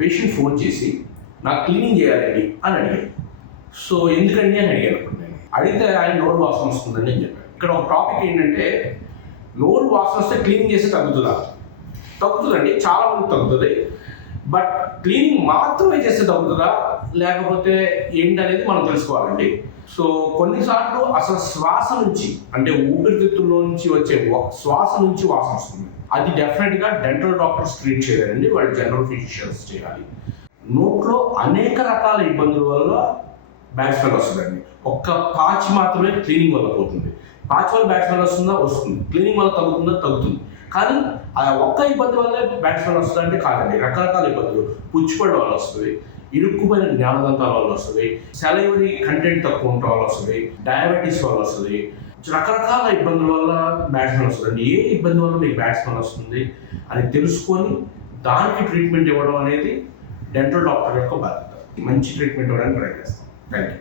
Patient phone చేసి నాకు cleaning చేయాలండి అని అడిగాడు. సో ఎందుకండి అని అడిగాను. అప్పుడు నేను అడిగితే ఆయన నోరు వాసన వస్తుందని నేను చెప్పాను. ఇక్కడ ఒక టాపిక్ ఏంటంటే, నోరు వాసన వస్తే క్లీనింగ్ చేస్తే తగ్గుతుందా? తగ్గుతుందండి, చాలా మంది తగ్గుతుంది. బట్ క్లీనింగ్ మాత్రమే చేస్తే తగ్గుతుందా లేకపోతే ఏంటనేది మనం తెలుసుకోవాలండి. సో కొన్నిసార్లు అసలు శ్వాస నుంచి, అంటే ఊపిరితిత్తుల్లో నుంచి వచ్చే శ్వాస నుంచి వాసన వస్తుంది. అది డెఫినెట్గా డెంటల్ డాక్టర్స్ ట్రీట్ చేయలేరండి, వాళ్ళు జనరల్ ఫిజిషియన్స్ చేయాలి. నోట్లో అనేక రకాల ఇబ్బందుల వల్ల బ్యాడ్ స్మెల్ వస్తుందండి. ఒక్క పాచి మాత్రమే క్లీనింగ్ వల్ల పోతుంది. పాచి వల్ల బ్యాడ్ స్మెల్ వస్తుందా? వస్తుంది. క్లీనింగ్ వల్ల తగ్గుతుందా? తగ్గుతుంది. కానీ ఆ ఒక్క ఇబ్బంది వల్లే బ్యాడ్ స్మెల్ వస్తుందంటే కాదండి. రకరకాల ఇబ్బందులు, పుచ్చిపడడం వల్ల వస్తుంది, ఇరుక్కుపోయిన జ్ఞానదంతాల వల్ల వస్తుంది, సెలైవరీ కంటెంట్ తక్కువ ఉండటం వల్ల వస్తుంది, డయాబెటీస్ వల్ల వస్తుంది, రకరకాల ఇబ్బందుల వల్ల బ్యాడ్ స్మెల్ వస్తుందండి. ఏ ఇబ్బంది వల్ల మీకు బ్యాడ్ స్మెల్ వస్తుంది అని తెలుసుకొని దానికి ట్రీట్మెంట్ ఇవ్వడం అనేది డెంటల్ డాక్టర్ యొక్క బాధ్యత. మంచి ట్రీట్మెంట్ ఇవ్వడానికి ట్రై చేస్తాం. Thank you.